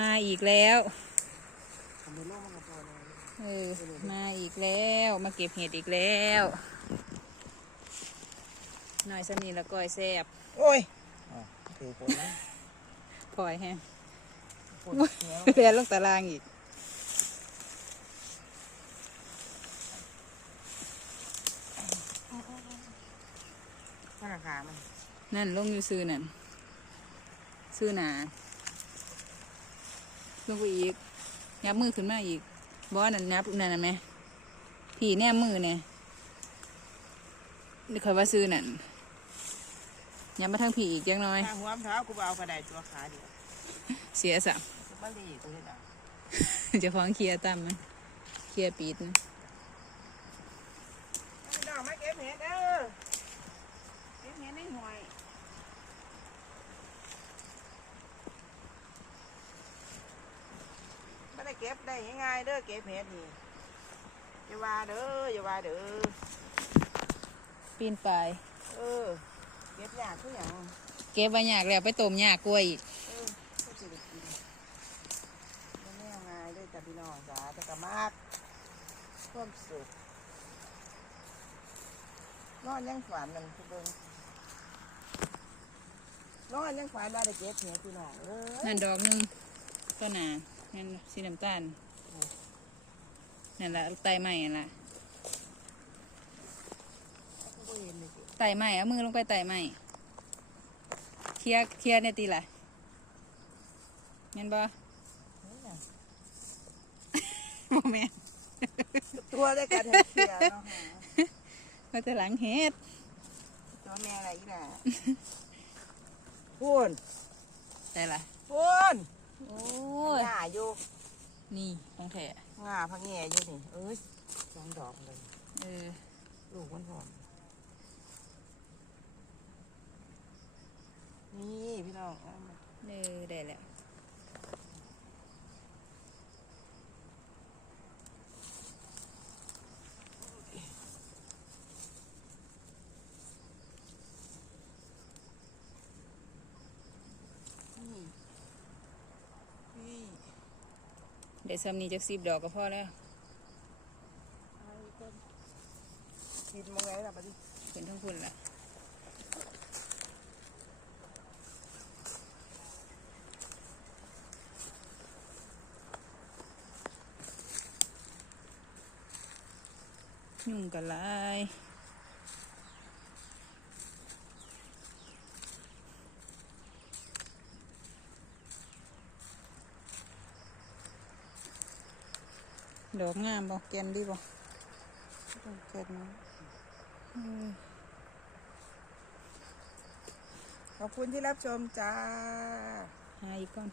มาอีกแล้วผมมีโรคมันกับตัวเลยเออ มาอีกแล้ว มาเก็บเห็ดอีกแล้ว หน่อยสนีละก้อยแซบโอ้ยอ๋อถือคนนะปล่อยแฮะคนเนี้ยเรียนลงตารางอีกธนาคารมันนั่นลงอยู่ซื้อนั่นซื้อหนา ลงไปอีกยับมือขึ้นมาอีกบอสนั่นยับนั่นนะไหมผีแนมมือเนี่ยนี่คอยว่าซื้อนั่นยับมาทางผีอีกจังน้อยทางหัวมนเท้ากูเอากระไดตัวขาเดียวเสียสับบ้านดีกูเลยจ้ะจะฟ้องเคลียร์ตั้มมันเคลียร์ปีดมันพี่น้องมาเก็บเห็ดเด้อเก็บเห็ดในหน่วยไม่ได้ เก็บได้ง่ายๆเด้อเก็บเห็ดนี่อย่าว่าเด้ออย่าว่าเด้อปีนปลายเออเก็บยากทุกอย่างเก็บใบหยากแล้วไปต้มหยากกล้วยอีกเออก็จะได้กินไม่แน่ง่ายเลยจ้ะพี่น้องจ้าแต่ก็มากความสุขนอนยังฝันนั่นคือเบิ่งนอนยังฝันว่าได้เก็บเห็ดพี่น้องเอ้ย นั่นดอกหนึงต้นหนา นั่นสีน้ำตาลนั่นละไตไหม้นั่นละกูบ่เห็นเลยสิไตไหม้เอามือลงไปไตไหม้เคลียร์เคลียร์ในตีละเห็นบ่นี่น่ะโมแม่นตัวได้กันเห็ดเสียเนาะฮะก็จะหลังเฮ็ดตัวแม่อะไรอีน่ะพูนได้ละพูน โอ้ยหน้าอยู่นี่ของแท้หน้าพังแง่อยู่นี่เอ้ยสองดอกเลย เออ ลูกมันหอมนี่พี่น้อง เอามาเออได้แล้ว นี่นี่ เดี๋ยวซ้ำนี้จะสิบดอกก็พอแล้วเอาอีกต้นกินมองไงล่ะปะดิเป็นทั้งคุณละยุ่งกันหลาย ดอกงามบ่แกนดีบ่ต้องเกิดนะอืมขอบคุณที่รับชมจ้าหาอีกก่อน